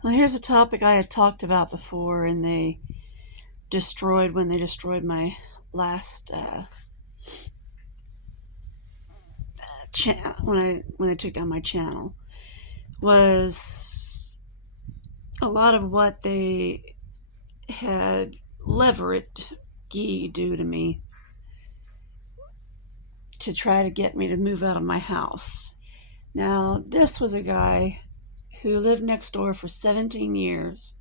Well, here's a topic I had talked about before, and when they destroyed my last when they took down my channel, was a lot of what they had Leverette do to me to try to get me to move out of my house. Now, this was a guy who lived next door for 17 years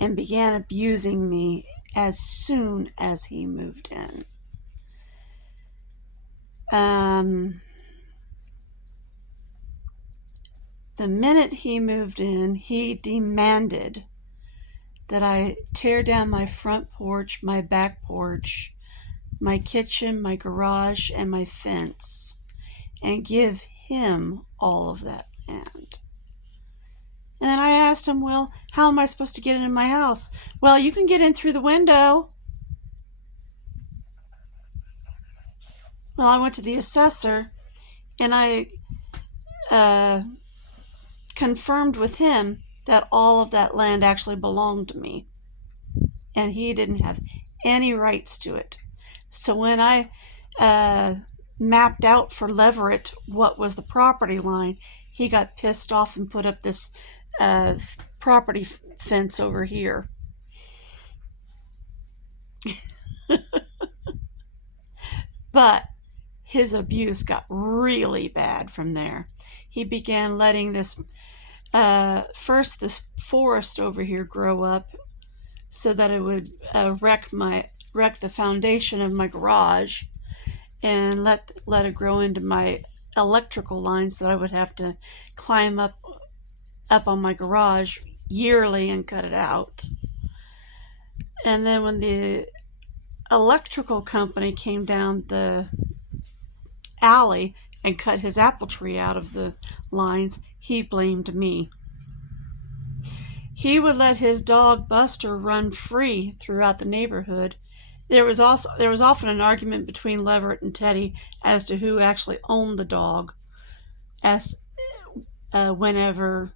and began abusing me as soon as he moved in. The minute he moved in, he demanded that I tear down my front porch, my back porch, my kitchen, my garage, and my fence, and give him all of that land. And then I asked him, well, how am I supposed to get into my house? Well, you can get in through the window. Well, I went to the assessor and I confirmed with him that all of that land actually belonged to me and he didn't have any rights to it. So when I mapped out for Leverette what was the property line, he got pissed off and put up this property fence over here. But his abuse got really bad from there. He began letting this forest over here grow up so that it would wreck the foundation of my garage, and let it grow into my electrical lines that I would have to climb up on my garage yearly and cut it out. And then when the electrical company came down the alley and cut his apple tree out of the lines, he blamed me. He would let his dog Buster run free throughout the neighborhood. There was often an argument between Leverette and Teddy as to who actually owned the dog, as whenever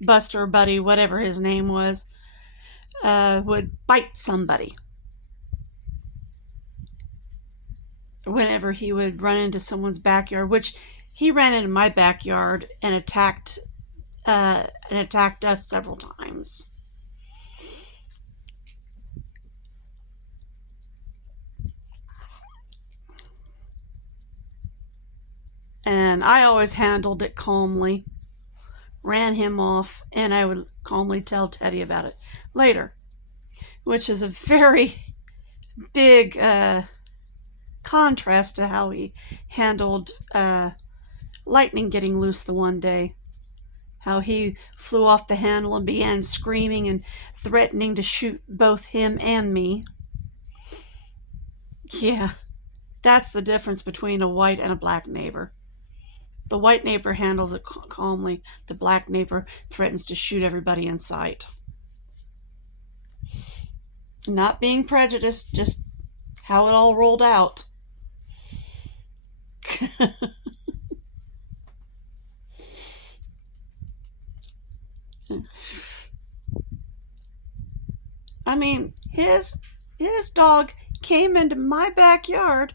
Buster or Buddy, whatever his name was, would bite somebody. Whenever he would run into someone's backyard, which he ran into my backyard and attacked us several times. And I always handled it calmly, ran him off, and I would calmly tell Teddy about it later, which is a very big contrast to how he handled Lightning getting loose the one day. How he flew off the handle and began screaming and threatening to shoot both him and me. Yeah, that's the difference between a white and a black neighbor. The white neighbor handles it calmly. The black neighbor threatens to shoot everybody in sight. Not being prejudiced, just how it all rolled out. I mean, his dog came into my backyard,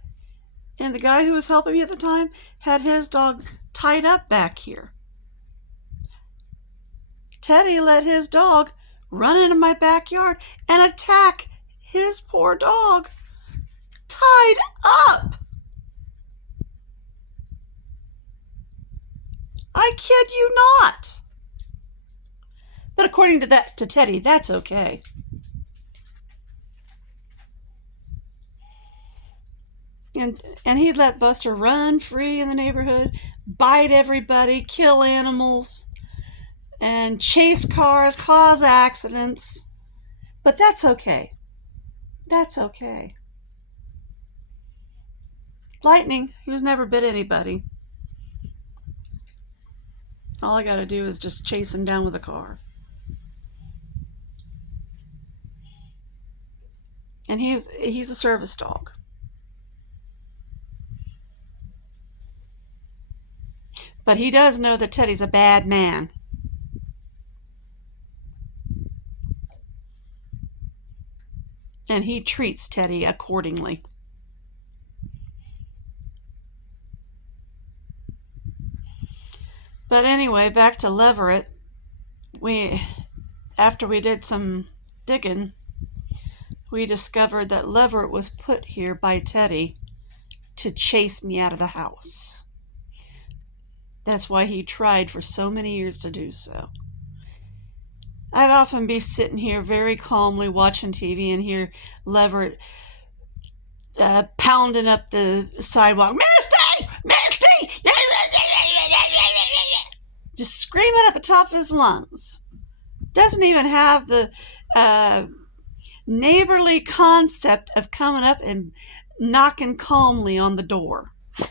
and the guy who was helping me at the time had his dog tied up back here. Teddy let his dog run into my backyard and attack his poor dog tied up. I kid you not. But according to Teddy, that's okay. And he'd let Buster run free in the neighborhood, bite everybody, kill animals, and chase cars, cause accidents. But that's okay. That's okay. Lightning, he was never bit anybody. All I gotta do is just chase him down with a car. And he's a service dog. But he does know that Teddy's a bad man. and he treats Teddy accordingly. But anyway, back to Leverett. After we did some digging, we discovered that Leverett was put here by Teddy to chase me out of the house. That's why he tried for so many years to do so. I'd often be sitting here very calmly watching TV and hear Leverett pounding up the sidewalk, Misty! Misty! Just screaming at the top of his lungs. Doesn't even have the neighborly concept of coming up and knocking calmly on the door. I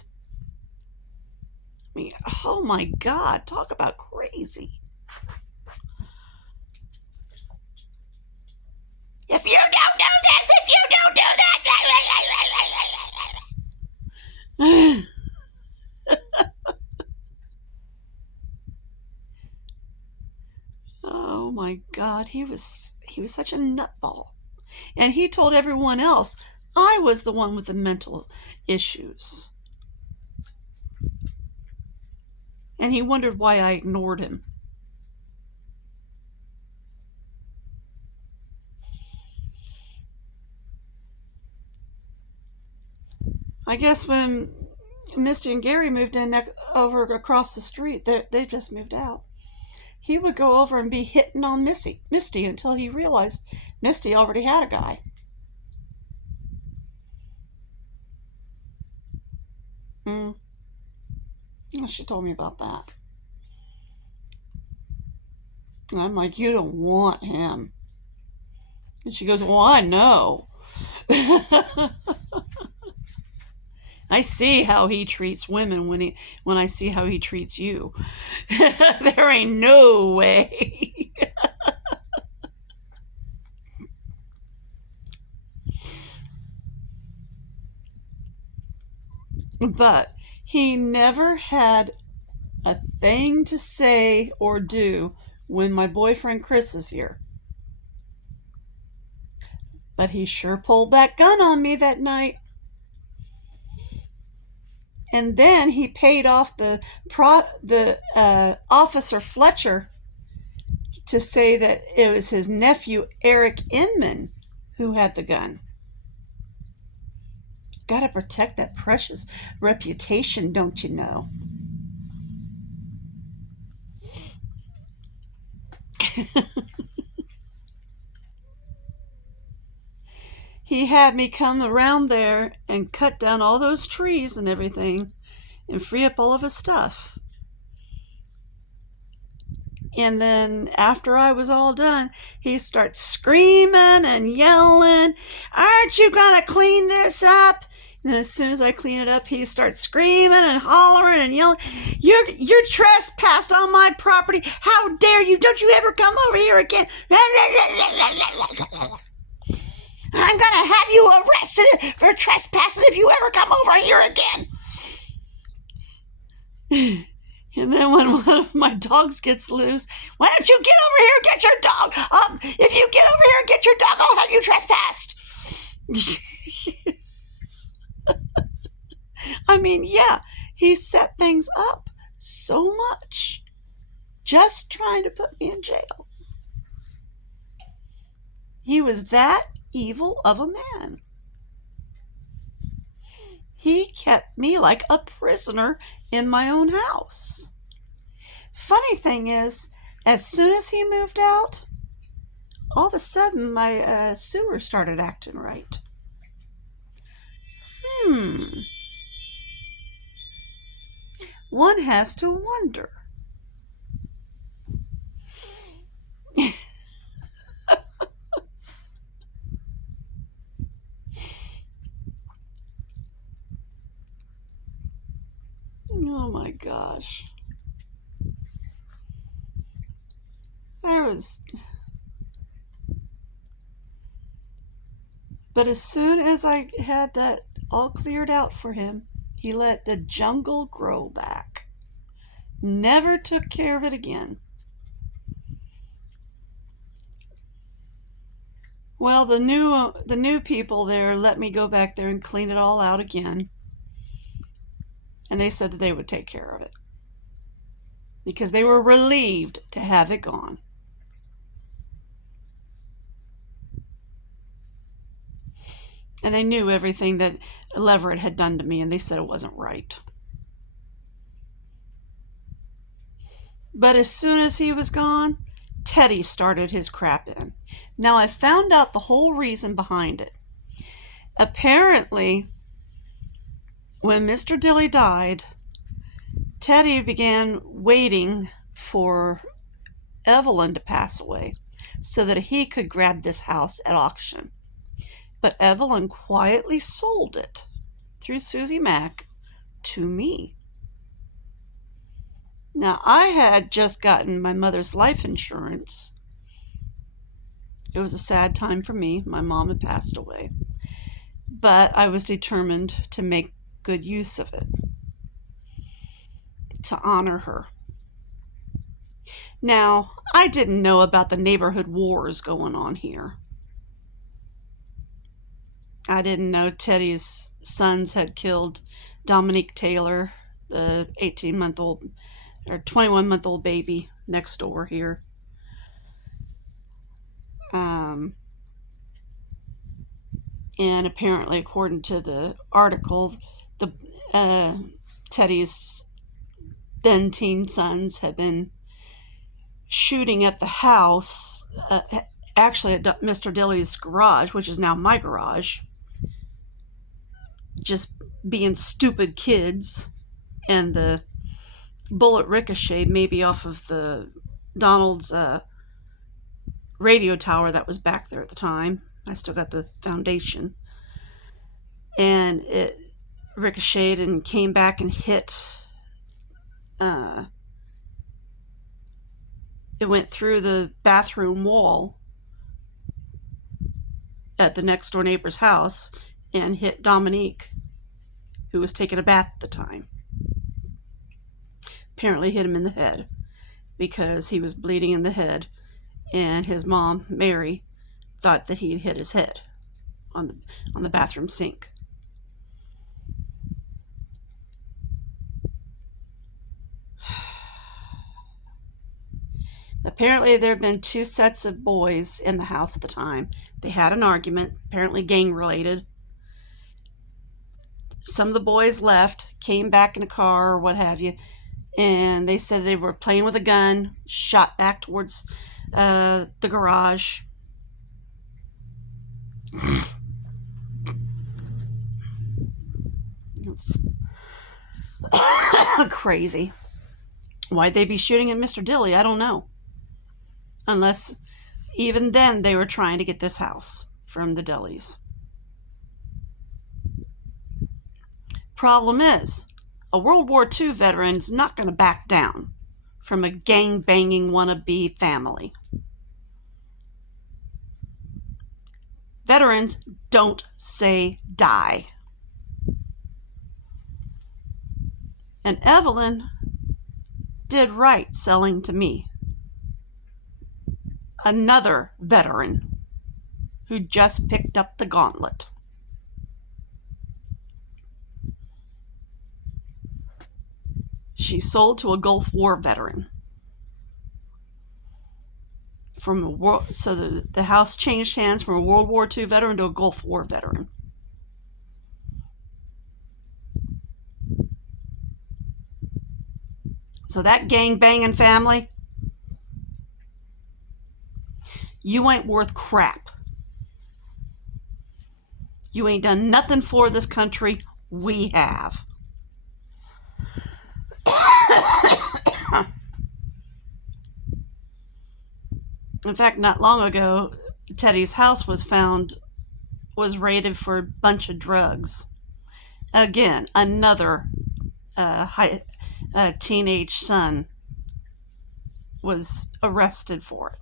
mean, oh my God, talk about crazy. If you don't do this, if you don't do that. Oh my God, he was such a nutball. And he told everyone else I was the one with the mental issues. And he wondered why I ignored him. I guess when Misty and Gary moved in over across the street, they just moved out, he would go over and be hitting on Misty until he realized Misty already had a guy. She told me about that. And I'm like, you don't want him. And she goes, well, I know. I see how he treats women when I see how he treats you. There ain't no way. But he never had a thing to say or do when my boyfriend Chris is here. But he sure pulled that gun on me that night. And then he paid off the Officer Fletcher to say that it was his nephew Eric Inman who had the gun. Gotta protect that precious reputation, don't you know? He had me come around there and cut down all those trees and everything and free up all of his stuff. And then after I was all done, he starts screaming and yelling, aren't you gonna clean this up? And then as soon as I clean it up, he starts screaming and hollering and yelling, you're trespassed on my property. How dare you? Don't you ever come over here again. I'm gonna have you arrested for trespassing if you ever come over here again. And then when one of my dogs gets loose, why don't you get over here and get your dog? If you get over here and get your dog, I'll have you trespassed. I mean, yeah, he set things up so much, just trying to put me in jail. He was that evil of a man. He kept me like a prisoner in my own house. Funny thing is, as soon as he moved out, all of a sudden my sewer started acting right. One has to wonder. Oh my gosh. But as soon as I had that all cleared out for him, he let the jungle grow back. Never took care of it again. Well, the new people there let me go back there and clean it all out again, and they said that they would take care of it because they were relieved to have it gone. And they knew everything that Leverette had done to me, and they said it wasn't right. But as soon as he was gone, Teddy started his crap in. Now, I found out the whole reason behind it. Apparently, when Mr. Dilly died, Teddy began waiting for Evelyn to pass away so that he could grab this house at auction. But Evelyn quietly sold it through Susie Mack to me. Now, I had just gotten my mother's life insurance. It was a sad time for me. My mom had passed away. But I was determined to make good use of it, to honor her. Now, I didn't know about the neighborhood wars going on here. I didn't know Teddy's sons had killed Dominique Taylor, the 18-month-old or 21-month-old baby next door here. And apparently, according to the article, the Teddy's then teen sons had been shooting at the house, actually at Mr. Dilly's garage, which is now my garage, just being stupid kids, and the bullet ricocheted maybe off of the Donald's radio tower that was back there at the time. I still got the foundation. And it ricocheted and came back and hit. It went through the bathroom wall at the next door neighbor's house and hit Dominique, who was taking a bath at the time. Apparently hit him in the head because he was bleeding in the head, and his mom, Mary, thought that he'd hit his head on the bathroom sink. Apparently there had been two sets of boys in the house at the time. They had an argument, apparently gang related. Some of the boys left, came back in a car or what have you, and they said they were playing with a gun, shot back towards the garage. It's crazy. Why'd they be shooting at Mr. Dilly? I don't know. Unless even then they were trying to get this house from the Dillys. Problem is, a World War II veteran is not going to back down from a gang-banging wannabe family. Veterans don't say die. And Evelyn did right selling to me. Another veteran who just picked up the gauntlet. She sold to a Gulf War veteran. So the house changed hands from a World War II veteran to a Gulf War veteran. So that gang-banging family, you ain't worth crap. You ain't done nothing for this country. We have. In fact, not long ago, Teddy's house was raided for a bunch of drugs. Again, another teenage son was arrested for it.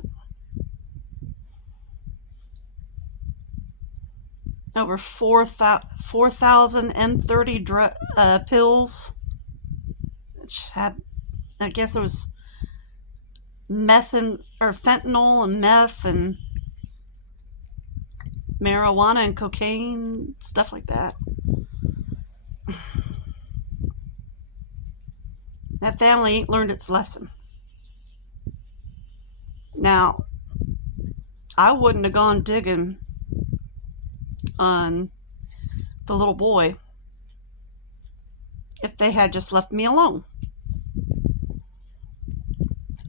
Over 4,030 pills, which had, I guess it was fentanyl and meth and marijuana and cocaine, stuff like that. That family ain't learned its lesson. Now, I wouldn't have gone digging on the little boy if they had just left me alone.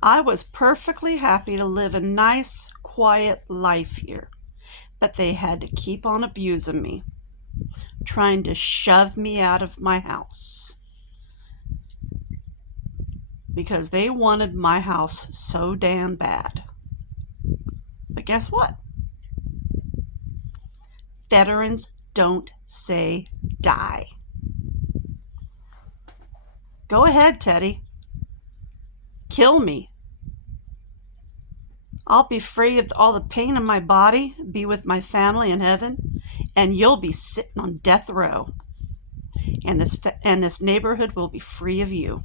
I was perfectly happy to live a nice, quiet life here, but they had to keep on abusing me, trying to shove me out of my house because they wanted my house so damn bad. But guess what? Veterans don't say die. Go ahead, Teddy. Kill me. I'll be free of all the pain in my body, be with my family in heaven, and you'll be sitting on death row. And this neighborhood will be free of you.